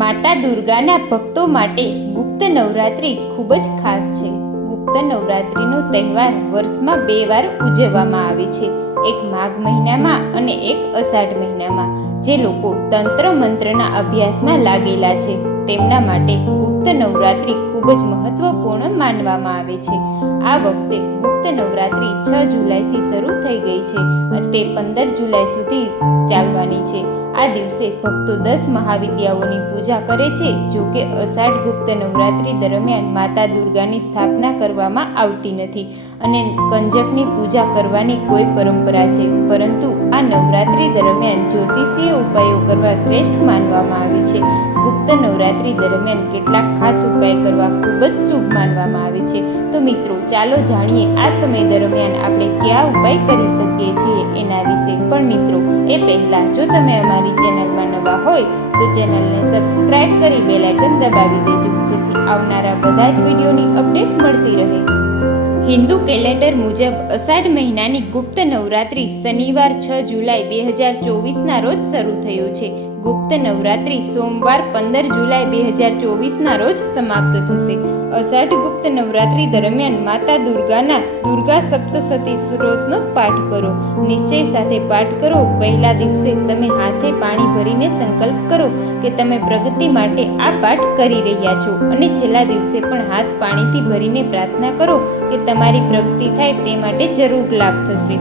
માતા દુર્ગાના ભક્તો માટે ગુપ્ત નવરાત્રિ ખૂબ જ ખાસ છે. ગુપ્ત નવરાત્રિનો તહેવાર વર્ષમાં બે વાર ઉજવવામાં આવે છે. એક માઘ મહિનામાં અને એક અષાઢ મહિનામાં, જે લોકો તંત્ર મંત્રના અભ્યાસમાં લાગેલા છે. તેમના માટે ગુપ્ત નવરાત્રિ ખૂબ જ મહત્વપૂર્ણ માનવામાં આવે છે. આ વખતે ગુપ્ત નવરાત્રિ છ જુલાઈથી શરૂ થઈ ગઈ છે તે પંદર જુલાઈ સુધી ચાલવાની છે. આ દિવસે ભક્તો દસ મહાવિદ્યાઓની પૂજા કરે છે, જો કે અષાઢ ગુપ્ત નવરાત્રિ દરમિયાન માતા દુર્ગાની સ્થાપના કરવામાં આવતી નથી અને કંજકની પૂજા કરવાની કોઈ પરંપરા છે. પરંતુ આ નવરાત્રિ દરમિયાન જ્યોતિષીય ઉપાયો કરવા શ્રેષ્ઠ માનવામાં આવે છે. ગુપ્ત નવરાત્રિ દરમિયાન કેટલાક ખાસ ઉપાય કરવા ખૂબ જ શુભ માનવામાં આવે છે. તો મિત્રો, ચાલો જાણીએ આ સમય દરમિયાન આપણે કયા ઉપાય કરી શકીએ છીએ એના વિશે. પણ મિત્રો, એ પહેલાં જો તમે અમારી ચેનલમાં નવા હોય, તો ચેનલને સબસ્ક્રાઇબ કરી બેલ આઇકન દબાવી દેજો, જેથી આવનારા બધા જ વિડીયોની અપડેટ મળતી રહે. હિન્દુ કેલેન્ડર મુજબ અષાઢ મહિનાની ગુપ્ત નવરાત્રિ શનિવાર છ જુલાઈ બે હજાર ચોવીસના રોજ શરૂ થયો છે. ગુપ્ત નવરાત્રિ સોમવાર પંદર જુલાઈ બે હજાર ચોવીસના રોજ સમાપ્ત થશે. અષાઢ ગુપ્ત નવરાત્રિ દરમિયાન માતા દુર્ગાના દુર્ગા સપ્તસતી સ્ત્રોતનો પાઠ કરો. નિશ્ચય સાથે પાઠ કરો. પહેલા દિવસે તમે હાથે પાણી ભરીને સંકલ્પ કરો કે તમે પ્રગતિ માટે આ પાઠ કરી રહ્યા છો અને છેલ્લા દિવસે પણ હાથ પાણીથી ભરીને પ્રાર્થના કરો કે તમારી પ્રગતિ થાય તે માટે જરૂર લાભ થશે.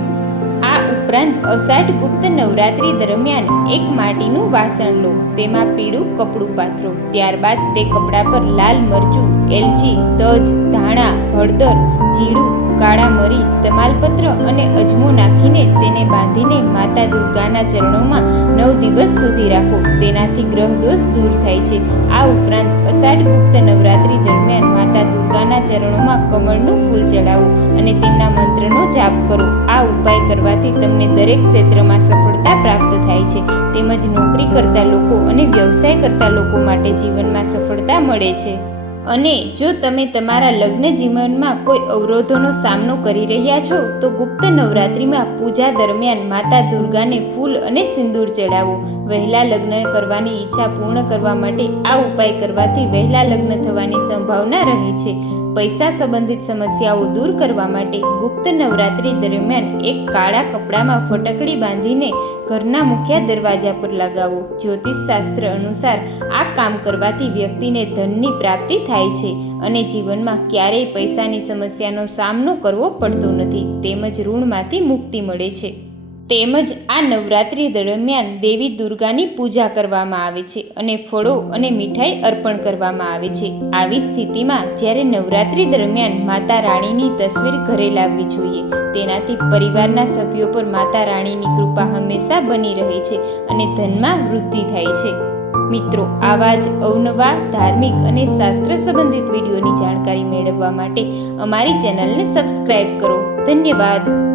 આ ઉપરાંત અષાઢ ગુપ્ત નવરાત્રિ દરમિયાન એક માટીનું વાસણ લો, તેમાં પીળું કપડું પાથરો, ત્યારબાદ તે કપડા પર લાલ મરચું, એલચી, તજ, ધાણા, હળદર જીરું કાળા મરી, તમાલપત્ર અને અજમો નાખીને તેને બાંધીને માતા દુર્ગાના ચરણોમાં નવ દિવસ સુધી રાખો. તેનાથી ગ્રહ દોષ દૂર થાય છે. આ ઉપરાંત અષાઢ ગુપ્ત નવરાત્રિ દરમિયાન માતા દુર્ગાના ચરણોમાં કમળનું ફૂલ ચડાવો અને તેમના મંત્રનો જાપ કરો. આ ઉપાય કરવાથી તમને દરેક ક્ષેત્રમાં સફળતા પ્રાપ્ત થાય છે. તેમજ નોકરી કરતા લોકો અને વ્યવસાય કરતા લોકો માટે જીવનમાં સફળતા મળે છે. અને જો તમે તમારા લગ્ન જીવનમાં કોઈ અવરોધોનો સામનો કરી રહ્યા છો, તો ગુપ્ત નવરાત્રિમાં પૂજા દરમિયાન માતા દુર્ગાને ફૂલ અને સિંદૂર ચડાવો. વહેલા લગ્ન કરવાની ઈચ્છા પૂર્ણ કરવા માટે આ ઉપાય કરવાથી વહેલા લગ્ન થવાની સંભાવના રહે છે. પૈસા સંબંધિત સમસ્યાઓ દૂર કરવા માટે ગુપ્ત નવરાત્રિ દરમિયાન એક કાળા કપડામાં ફટકડી બાંધીને ઘરના મુખ્ય દરવાજા પર લગાવો. જ્યોતિષ શાસ્ત્ર અનુસાર આ કામ કરવાથી વ્યક્તિને ધનની પ્રાપ્તિ થાય છે અને જીવનમાં ક્યારેય પૈસાની સમસ્યાનો સામનો કરવો પડતો નથી, તેમજ ઋણમાંથી મુક્તિ મળે છે. તેમજ આ નવરાત્રિ દરમિયાન દેવી દુર્ગાની પૂજા કરવામાં આવે છે અને ફળો અને મીઠાઈ અર્પણ કરવામાં આવે છે. આવી સ્થિતિમાં જ્યારે નવરાત્રિ દરમિયાન માતા રાણીની તસવીર ઘરે લાવવી જોઈએ, તેનાથી પરિવારના સભ્યો પર માતા રાણીની કૃપા હંમેશા બની રહે છે અને ધનમાં વૃદ્ધિ થાય છે. મિત્રો, આવા જ અવનવા ધાર્મિક અને શાસ્ત્ર સંબંધિત વિડીયોની જાણકારી મેળવવા માટે અમારી ચેનલને સબસ્ક્રાઈબ કરો. ધન્યવાદ.